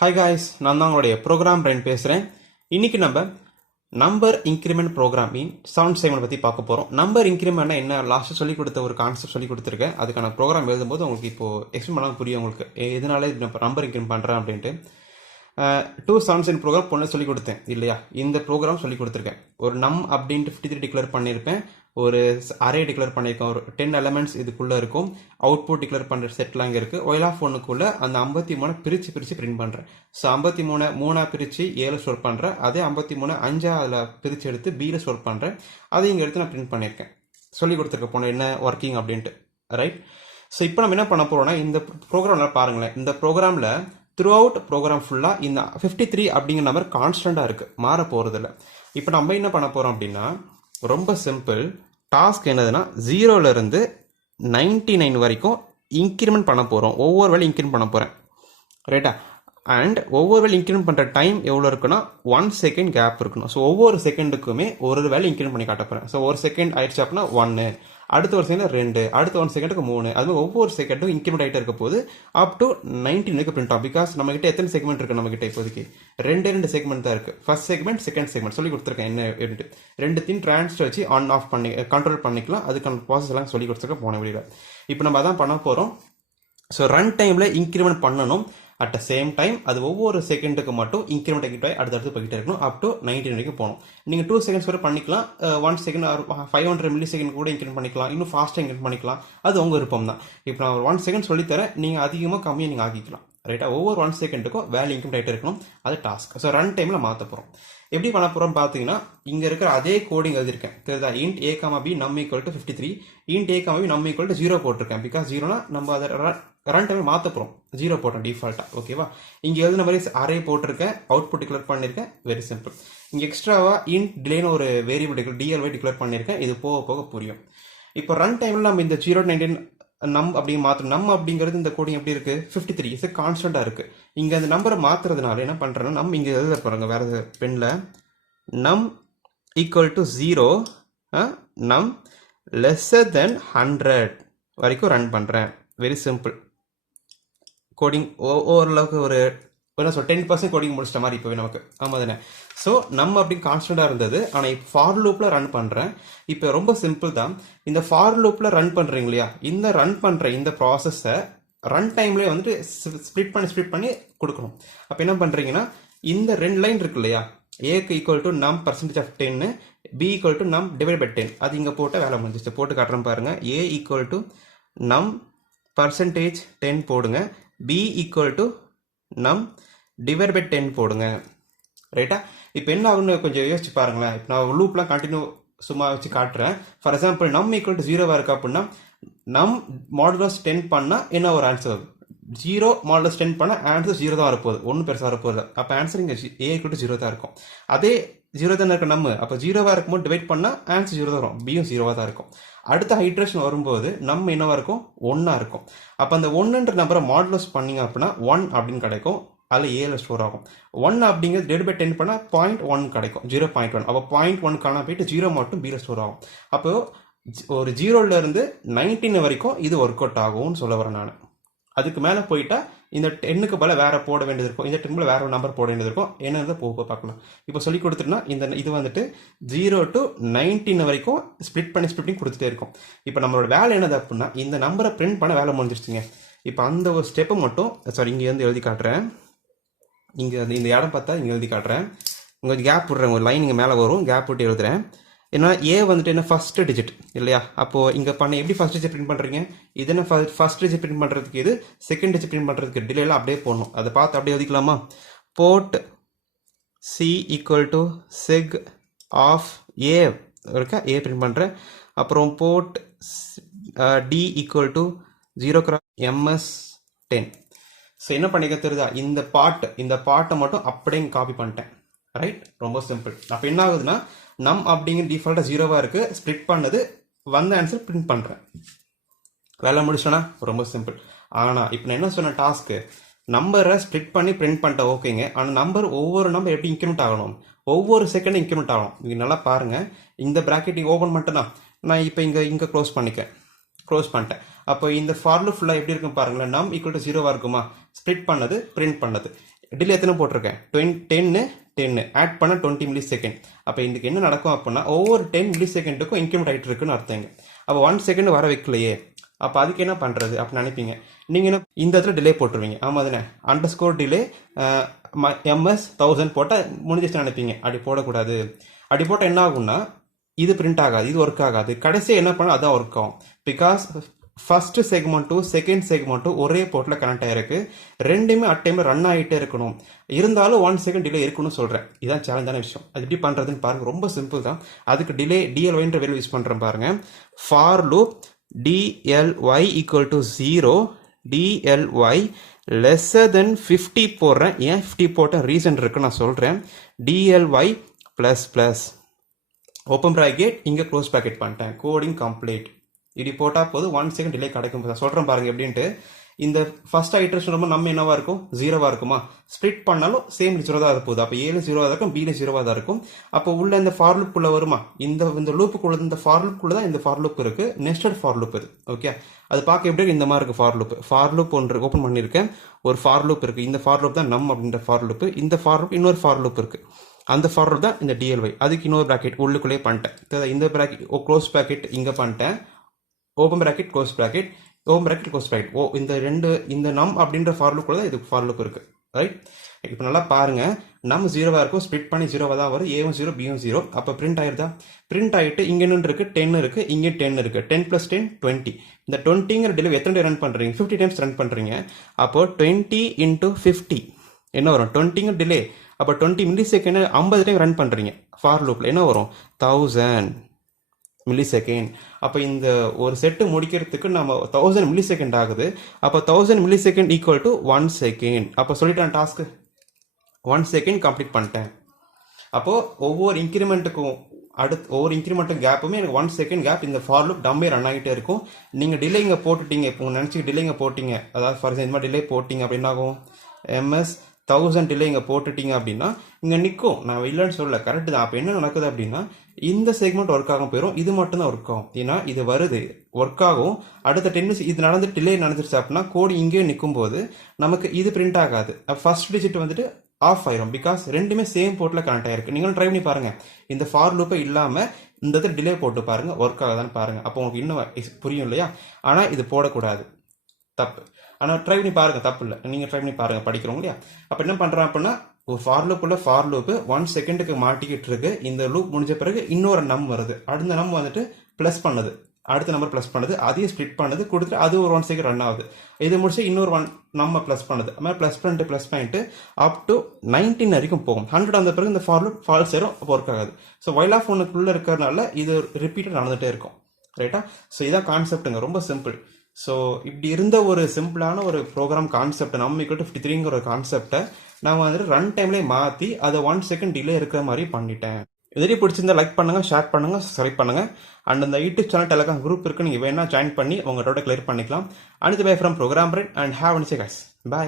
Hi guys, நான் தான் உங்களுடைய ப்ரோக்ராம் பிரைன் பேசுகிறேன். இன்றைக்கி நம்ம number increment programming sound segment பற்றி பார்க்க போகிறோம். நம்பர் இன்க்ரிமெண்ட்னா என்ன, லாஸ்ட்டு சொல்லி கொடுத்த ஒரு கான்செப்ட் சொல்லி கொடுத்துருக்கேன். அதுக்கான ப்ரோக்ராம் எழுதும்போது உங்களுக்கு இப்போது எக்ஸ்பிளைன் பண்ணாமல் புரியும் உங்களுக்கு எதனால நம்பர் இன்க்ரிமெண்ட் பண்ணுறேன் அப்படின்ட்டு. 2 சவுண்ட் செகண்ட் ப்ரோக்ராம் பொண்ணு சொல்லி கொடுத்தேன் இல்லையா, இந்த ப்ரோக்ராம் சொல்லி கொடுத்துருக்கேன். ஒரு நம் அப்படின்ட்டு 53 டிக்ளேர் பண்ணியிருப்பேன், ஒரு அரே டிக்ளேர் பண்ணியிருக்கேன், ஒரு 10 எலமெண்ட்ஸ் இதுக்குள்ளே இருக்கும். அவுட்புட் டிக்ளேர் பண்ணுற செட்லாம் இங்கே இருக்குது. ஒயில் ஆஃப் ஒன்றுக்குள்ளே அந்த 53 பிரித்து பிரிண்ட் பண்ணுறேன். ஸோ 53 3 பிரித்து 7 ஸ்டோர் பண்ணுறேன். அதே 53 5 அதில் பிரித்து எடுத்து பியில் ஸ்டோர் பண்ணுறேன். அதை இங்கே எடுத்து நான் பிரிண்ட் பண்ணியிருக்கேன். சொல்லி கொடுத்துருக்க போனேன் என்ன ஒர்க்கிங் அப்படின்ட்டு, ரைட்? ஸோ இப்போ நம்ம என்ன பண்ண போகிறோம்னா, இந்த ப்ரோக்ராமில் பாருங்களேன். இந்த ப்ரோக்ராமில் த்ரூ அவுட் ப்ரோக்ராம் ஃபுல்லாக இந்த 53 அப்படிங்கிற நம்பர் கான்ஸ்டண்ட்டாக இருக்குது, மாற போகிறதில்ல. இப்போ நம்ம என்ன பண்ண போகிறோம் அப்படின்னா, ரொம்ப சிம்பிள். டாஸ்க் என்னதுன்னா 0லேருந்து 99 வரைக்கும் இன்க்ரிமெண்ட் பண்ண போகிறோம். ஒவ்வொரு வேலை இன்க்ரிமெண்ட் பண்ண போகிறேன், ரைட்டா? அண்ட் ஒவ்வொரு வேலை இன்க்ரிமெண்ட் பண்ணுற டைம் எவ்வளோ இருக்குன்னா 1 செகண்ட் கேப் இருக்கணும். ஸோ ஒவ்வொரு செகண்டுக்குமே ஒரு வேலை இன்க்ரிமெண்ட் பண்ணி காட்ட போகிறேன். ஸோ ஒரு செகண்ட் ஆயிடுச்சு அப்படின்னா 1, அடுத்த ஒரு செகண்ட் 2, அடுத்த 1 செகண்டுக்கு 3, அது ஒவ்வொரு செகண்டும் இன்க்ரிமெண்ட் ஆகிட்டே இருக்க போது அப் டு 19 பிரிண்ட் ஆகும். பிகாஸ் நம்மகிட்ட எத்தனை செக்மெண்ட் இருக்குது, நம்மகிட்ட இப்போதைக்கு ரெண்டு செக்மெண்ட் தான் இருக்குது. ஃபர்ஸ்ட் செக்மெண்ட், செகண்ட் செக்மெண்ட் சொல்லி கொடுத்துருக்கேன் என்ன அப்படின்ட்டு. ரெண்டுத்தையும் ட்ரான்ஸ்ஃபர் வச்சு ஆன் ஆஃப் பண்ணி கண்ட்ரோல் பண்ணிக்கலாம். அதுக்கான ப்ராசஸ் எல்லாம் சொல்லி கொடுத்துருக்க போன வழியில். இப்போ நம்ம அதான் பண்ண போகிறோம். ஸோ ரன் டைமில் இன்க்ரிமெண்ட் பண்ணணும். அட் த சேம் டைம் அது ஒவ்வொரு செகண்டுக்கு மட்டும் இன்க்ரிமெண்ட் ஆகிட்டு அடுத்தடுத்து போய்கிட்டே இருக்கணும். அப் டு 19 வரைக்கும் போகணும். நீங்கள் 2 செகண்ட்ஸ் கூட பண்ணிக்கலாம், 1 செகண்ட் 500 மில்லி செகண்ட் கூட இன்க்ரிமெண்ட் பண்ணிக்கலாம், இன்னும் ஃபாஸ்ட்டாக இன்க்ரிமெண்ட் பண்ணிக்கலாம். அது உங்கள் விருப்பம் தான். இப்போ நான் ஒரு 1 செகண்ட் சொல்லித்தரேன், நீங்கள் அதிகமாக கம்மியாக நீங்கள் ஆக்கிக்கலாம், ரைட்டா? ஒவ்வொரு 1 செகண்டுக்கும் வேல்யூ இன்க்ரிமெண்ட் ஆகிட்டே இருக்கணும். அது டாஸ்க். ஸோ ரன் டைமில் மாற்ற போகிறோம். எப்படி பண்ண போகிறோம் பார்த்தீங்கன்னா, இங்கே இருக்கிற அதே கோடிங் எழுதியிருக்கேன், தெரியுதா? இன்ட் a, b நம் equal to 53, int a, b நம் ஈக்குவல் டு 0 போட்டிருக்கேன். பிகாஸ் 0னா நம்ம அதை ரன் டைம் மாற்ற போகிறோம். 0 போட்டோம் டிஃபால்ட்டாக, ஓகேவா? இங்கே எழுதின மாதிரி அரே போட்டிருக்கேன், அவுட்புட் டிக்ளேர் பண்ணியிருக்கேன். Very simple. இங்கே எக்ஸ்ட்ராவாக இன்ட் டிலேன்னு ஒரு வேரியபிள் டிஎல்ஒய் டிக்ளேர் பண்ணியிருக்கேன். இது போக போக புரியும். இப்போ ரன் டைமில் நம்ம இந்த 0 to 19 நம் அப்படிங்க மாற்றணும். நம் அப்படிங்கிறது இந்த கோடிங் எப்படி இருக்குது, 53 இது கான்ஸ்டண்ட்டாக இருக்குது. இங்கே அந்த நம்பரை மாற்றுறதுனால என்ன பண்ணுறேன்னா, நம்ம இங்கே எழுத போகிறோங்க வேறு பெண்ணில் நம் ஈக்குவல் டு 0, நம் லெஸ்ஸர் தென் 100 வரைக்கும் ரன் பண்ணுறேன். Very simple. கோடிங் ஓரளவுக்கு ஒரு என்ன சொல் 10% கோடிங் முடிச்சிட்ட மாதிரி இப்போவே நமக்கு, ஆமாம் தானே? ஸோ நம்ம அப்படி கான்ஸ்டண்ட்டாக இருந்தது. ஆனால் இப்போ ஃபார் லூப்பில் ரன் பண்ணுறேன். இப்போ ரொம்ப சிம்பிள் தான். இந்த ஃபார் லூப்பில் ரன் பண்ணுறீங்க இல்லையா, இந்த ரன் பண்ணுற இந்த ப்ராசஸை ரன் டைம்லேயே வந்துட்டு ஸ்ப்ளிட் பண்ணி கொடுக்கணும். அப்போ என்ன பண்ணுறீங்கன்னா, இந்த 2 லைன் இருக்கு இல்லையா, ஏக்கு equal to num percentage of 10, B equal to num divide by 10, அது இங்கே போட்ட வேலை முடிஞ்சிச்சு. போட்டு காட்டுறேன் பாருங்க. A equal to num percentage 10 போடுங்க, B equal to num divide by 10 போடுங்க, ரைட்டா? இப்போ என்ன ஆகுன்னு கொஞ்சம் யோசிச்சு பாருங்களேன். இப்போ நான் லூப்லாம் கண்டினியூ சும்மா வச்சு காட்டுறேன். ஃபார் எக்ஸாம்பிள் நம் ஈக்குவல் டு 0 இருக்கு அப்படின்னா, நம் மாடுலஸ் 10 பண்ணால் என்ன ஒரு ஆன்சர், 0 மாடுலஸ் 10 பண்ணால் ஆன்சர் 0 தான் வரப்போகுது, ஒன்றும் பெருசாக வரப்போகுது. அப்போ ஆன்சர் இங்கே ஏ ஈக்குவல் டு 0 தான் இருக்கும். அதே 0 தானே இருக்க நம்ம, அப்போ 0 இருக்கும்போது டிவைட் பண்ணால் ஆன்சர் 0 தான் வரும், பியும் 0 தான் இருக்கும். அடுத்த ஹைட்ரேஷன் வரும்போது நம்ம என்னவா இருக்கும், 1 இருக்கும். அப்போ அந்த 1ன்ற நம்பரை மாடுலஸ் பண்ணிங்க அப்படின்னா 1 அப்படின்னு கிடைக்கும். அதில் ஏல ஸ்டோர் ஆகும். 1 அப்படிங்கிறது டிவைட் பை 10 பண்ணால் 0.1 கிடைக்கும், 0.1. அப்போ 0.1 காண போயிட்டு 0 மட்டும் பியில் ஸ்டோர் ஆகும். அப்போ ஒரு 0லேருந்து 19 வரைக்கும் இது ஒர்க் அவுட் ஆகும்னு சொல்ல வரேன் நான். அதுக்கு மேலே போயிட்டா இந்த 10க்கு பல வேற போட வேண்டியது இருக்கும், இந்த 10 வேற ஒரு நம்பர் போட வேண்டியது இருக்கும். என்னது போக பார்க்கலாம். இப்போ சொல்லி கொடுத்துட்டுனா இந்த இது வந்துட்டு 0 to 19 வரைக்கும் ஸ்ப்ளிட் பண்ணி கொடுத்துட்டே இருக்கும். இப்போ நம்மளோட வேலை என்னது அப்படின்னா, இந்த நம்பரை பிரிண்ட் பண்ண வேலை முடிஞ்சிருச்சுங்க. இப்போ அந்த ஒரு ஸ்டெப்பை மட்டும் இங்கே வந்து எழுதி காட்டுறேன். இங்கே இந்த இடம் பார்த்தா இங்கே எழுதி காட்டுறேன். இங்கே கேப் விட்றேன், ஒரு லைன் இங்கே மேலே வரும், கேப் விட்டு எழுதுறேன். ஏன்னா ஏ வந்துட்டு என்ன ஃபர்ஸ்ட் டிஜிட் இல்லையா, அப்போது இங்கே எப்படி ஃபர்ஸ்ட் டிஜிட் பிரிண்ட் பண்ணுறீங்க, இது என்ன ஃபர்ஸ்ட் டிஜிட் பிரிண்ட் பண்ணுறதுக்கு, இது செகண்ட் டிஜிட் பிரிண்ட் பண்ணுறதுக்கு டிலேலாம் அப்படியே போடணும். அதை பார்த்து அப்படியே எழுதிக்கலாமா? Port C equal to check of A இருக்கா, ஏ பிரிண்ட் பண்ணுறேன். அப்புறம் port D equal to 0 MS10. So என்ன பண்ணிக்க தெரியுதா, இந்த பாட்டை மட்டும் அப்படியே காப்பி பண்ணிட்டேன், ரைட்? ரொம்ப சிம்பிள். அப்போ என்ன ஆகுதுன்னா, நம் அப்படிங்கிற டிஃபால்ட்டாக 0 இருக்கு, ஸ்ப்ளிட் பண்ணது வந்த ஆன்சர் பிரிண்ட் பண்ணுறேன். வேலை முடிச்சோன்னா ரொம்ப சிம்பிள். ஆனால் இப்போ நான் என்ன சொன்னேன், டாஸ்க்கு நம்பரை ஸ்ப்ளிட் பண்ணி பிரிண்ட் பண்ணிட்டேன், ஓகேங்க. ஆனால் நம்பர் ஒவ்வொரு நம்பர் எப்படி இன்க்ரிமெண்ட் ஆகணும், ஒவ்வொரு செகண்டும் இன்க்ரிமெண்ட் ஆகணும். நீங்கள் நல்லா பாருங்கள். இந்த ப்ராக்கெட் இங்கே ஓப்பன் பண்ணிட்டேன்னா நான் இப்போ இங்கே க்ளோஸ் பண்ணிட்டேன். அப்போ இந்த ஃபார் லூப் ஃபுல்லாக எப்படி இருக்கும் பாருங்களேன். நம் ஈக்குவல் டு 0 இருக்குமா, ஸ்ப்ளிட் பண்ணது பிரிண்ட் பண்ணது. டிலே எத்தனை போட்டிருக்கேன் 10 ஆட் பண்ண 20 மில்லி செகண்ட். அப்போ இதுக்கு என்ன நடக்கும் அப்படின்னா ஒவ்வொரு 10 மில்லி செகண்டுக்கும் இன்க்ரிமெண்ட் ஆகிட்டு இருக்குன்னு அர்த்தங்க. அப்போ 1 செகண்ட் வர வைக்கலையே, அப்போ அதுக்கு என்ன பண்ணுறது அப்படின்னு நினைப்பீங்க. நீங்கள் என்ன இந்த இடத்துல டிலே போட்டுருவீங்க. ஆமாம் தானே, அண்டர்ஸ்கோர் டிலே MS 1000 போட்டால் முடிஞ்சிச்சு நினைப்பீங்க. அப்படி போடக்கூடாது. அப்படி போட்டால் என்ன ஆகும்னா இது பிரிண்ட் ஆகாது, இது ஒர்க் ஆகாது. கடைசியாக என்ன பண்ணால் அதான் ஒர்க் ஆகும். பிகாஸ் ஃபர்ஸ்ட் செக்மெண்ட்டும் செகண்ட் செக்மெண்ட்டும் ஒரே போர்ட்டில் கனெக்ட் ஆகிருக்கு. ரெண்டுமே அட் டைமில் ரன் ஆகிட்டே இருக்கணும். இருந்தாலும் 1 செகண்ட் டிலே இருக்குன்னு சொல்கிறேன். இதுதான் சேலஞ்சான விஷயம். அது எப்படி பண்ணுறதுன்னு பாருங்கள். ரொம்ப சிம்பிள் தான். அதுக்கு டிலே DLYன்ற வேல்யூ யூஸ் பண்ணுறேன் பாருங்கள். For loop DLY equal to 0, DLY lesser தென் 50 போடுறேன். ஏன் 50 போட்ட ரீசன் இருக்கு நான் சொல்கிறேன். DLY plus plus open bracket இங்கே க்ளோஸ் ப்ராக்கெட் பண்ணிட்டேன். Coding complete. இப்படி போட்டால் போது 1 செகண்ட் டிலே கிடைக்கும். சொல்கிறேன் பாருங்க எப்படின்ட்டு. இந்த ஃபர்ஸ்ட் ஐட்ரேஷன் ரொம்ப நம்ம என்னவா இருக்கும், 0வா இருக்குமா. ஸ்ப்ளிட் பண்ணாலும் சேம் 0 தான் இருப்போது. அப்போ ஏல 0வா தான் இருக்கும், பில 0வா தான் இருக்கும். அப்போ உள்ள இந்த ஃபார் லூப்புக்குள்ள வருமா, இந்த லூப்புக்குள்ள, இந்த ஃபார் லூப்புக்குள்ள தான் இந்த ஃபார் லூப் இருக்கு. நெஸ்டட் ஃபார் லூப் இது. ஓகே, அது பார்க்க எப்படி இந்த மாதிரி இருக்கு. ஃபார் லூப் ஒன்று ஓப்பன் பண்ணியிருக்கேன். ஒரு ஃபார் லூப் இருக்கு. இந்த ஃபார் லூப் தான் நம் அப்படின்ற ஃபார் லூப். இந்த ஃபார் லூப் இன்னொரு ஃபார் லூப் இருக்கு. அந்த ஃபார் லூப் தான் இந்த DLY. அதுக்கு இன்னொரு ப்ராக்கெட் உள்ளுக்குள்ளேயே பண்ணிட்டேன். இந்த ப்ராக்கெட் க்ளோஸ் ப்ராக்கெட் இங்கே பண்ணிட்டேன். Open bracket close bracket, open bracket close bracket. இந்த நம் அப்படின்ற ஃபார் லூப் கூட தான் இது ஃபார் லூப் இருக்கு. ரைட், இப்போ நல்லா பாருங்க. நம் 0வா இருக்கும், ஸ்ப்ளிட் பண்ணி 0வா தான் வரும். A1 0, B1 0. அப்போ பிரிண்ட் ஆயிருதா? பிரிண்ட் ஆகிட்டு இங்கே என்ன இருக்கு, 10 இருக்கு, இங்கே 10 இருக்கு. 10 + 10 20. இந்த 20ங்கிற டிலே எத்தனை டே ரன் பண்றீங்க? 50 டைம்ஸ் ரன் பண்றீங்க. அப்போ 20 × 50 என்ன வரும்? 20ங்கிற டிலே. அப்போ 20 மில்லி செகண்ட் 50 டைம் ரன் பண்றீங்க ஃபார் லூப்ல, என்ன வரும்? 1000 மில்லி செகண்ட். அப்போ இந்த ஒரு செட்டு முடிக்கிறதுக்கு நம்ம 1000 மில்லி செகண்ட் ஆகுது. அப்போ 1000 milli second equal to 1 second. அப்போ சொல்லிட்டேன் டாஸ்க்கு 1 செகண்ட் கம்ப்ளீட் பண்ணிட்டேன். அப்போ ஒவ்வொரு இன்க்ரிமெண்ட்டுக்கும் ஒவ்வொரு இன்க்ரிமெண்ட்டு கேப்புமே எனக்கு 1 செகண்ட் கேப் இந்த ஃபார் லூப் டம்மே ரன் ஆகிட்டே இருக்கும். நீங்கள் டிலே இங்கே போட்டுட்டீங்க, இப்போ நினச்சி டிலே இங்கே போட்டிங்க, அதாவது ஃபார் எக்ஸாம்பிள் இந்த மாதிரி டிலே போட்டிங்க அப்படின்னா ஆகும் MS 1000 டிலே இங்கே போட்டுட்டீங்க அப்படின்னா இங்கே நிற்கும். நான் இல்லைன்னு சொல்லல, கரெக்டு தான். அப்போ என்ன நடக்குது அப்படின்னா இந்த செக்மெண்ட் ஒர்க் ஆகும் போயிடும். இது மட்டும் தான் ஒர்க் ஆகும். ஏன்னா இது வருது, ஒர்க் ஆகும். அடுத்த 10 இது நடந்து டிலே நடந்துருச்சு அப்படின்னா கோடு இங்கேயே நிற்கும் போது நமக்கு இது பிரிண்ட் ஆகாது. ஃபர்ஸ்ட் டிஜிட் வந்துட்டு ஆஃப் ஆயிரும். பிகாஸ் ரெண்டுமே சேம் போர்ட்டில் கனெக்ட் ஆயிருக்கு. நீங்களும் ட்ரை பண்ணி பாருங்க. இந்த ஃபார் லூப்பை இல்லாமல் இந்த இடத்துல டிலே போட்டு பாருங்க, ஒர்க் ஆகுதான்னு பாருங்க. அப்போ உங்களுக்கு இன்னும் புரியும் இல்லையா? ஆனால் இது போடக்கூடாது, தப்பு. ஆனால் ட்ரை பண்ணி பாருங்க, தப்பு இல்லை. நீங்கள் ட்ரை பண்ணி பாருங்க, படிக்கிறோம் இல்லையா? அப்போ என்ன பண்ணுறேன் அப்படின்னா ஒரு ஃபார் லூப்புள்ள ஃபார் லூப்பு 1 செகண்டுக்கு மாட்டிக்கிட்டு இருக்கு. இந்த லூப் முடிஞ்ச பிறகு இன்னொரு நம் வருது. அடுத்த நம் வந்துட்டு ப்ளஸ் பண்ணுது, அடுத்த நம்பர் ப்ளஸ் பண்ணுது, அதையும் ஸ்ப்ளிட் பண்ணுது, கொடுத்துட்டு அது ஒரு 1 செகண்ட் ரன் ஆகுது. இது முடிச்சு இன்னொரு 1 நம்ம ப்ளஸ் பண்ணுது. அது மாதிரி ப்ளஸ் பண்ணிட்டு அப் டு 19 வரைக்கும் போகும். 100 வந்த பிறகு இந்த ஃபார் லூப் ஃபால்ஸ் ஆயிரும், ஒர்க் ஆகாது. ஸோ வைல் ஆஃப் ஒன்றுக்குள்ளே இருக்கிறதுனால இது ரிப்பீட்டட் நடந்துகிட்டே இருக்கும். ரைட்டா? ஸோ இதான் கான்செப்ட்டுங்க, ரொம்ப சிம்பிள். ஸோ இப்படி இருந்த ஒரு சிம்பிளான ஒரு ப்ரோக்ராம் கான்செப்ட் நம்ம = 53ங்கிற ஒரு கான்செப்டை நான் வந்துட்டு ரன் டைம்லேயே மாற்றி அதை 1 செகண்ட் டிலே இருக்கிற மாதிரி பண்ணிட்டேன். இதே பிடிச்சிருந்தா லைக் பண்ணுங்க, ஷேர் பண்ணுங்க, சப்ஸ்கிரைப் பண்ணுங்க. அண்ட் அந்த யூடியூப் சேனல் டெலகிராம் குரூப் இருக்கு, நீங்கள் வேணா ஜாயின் பண்ணி உங்க டவுட்டை கிளியர் பண்ணிக்கலாம். And bye from Program Brain and have a nice day guys. By.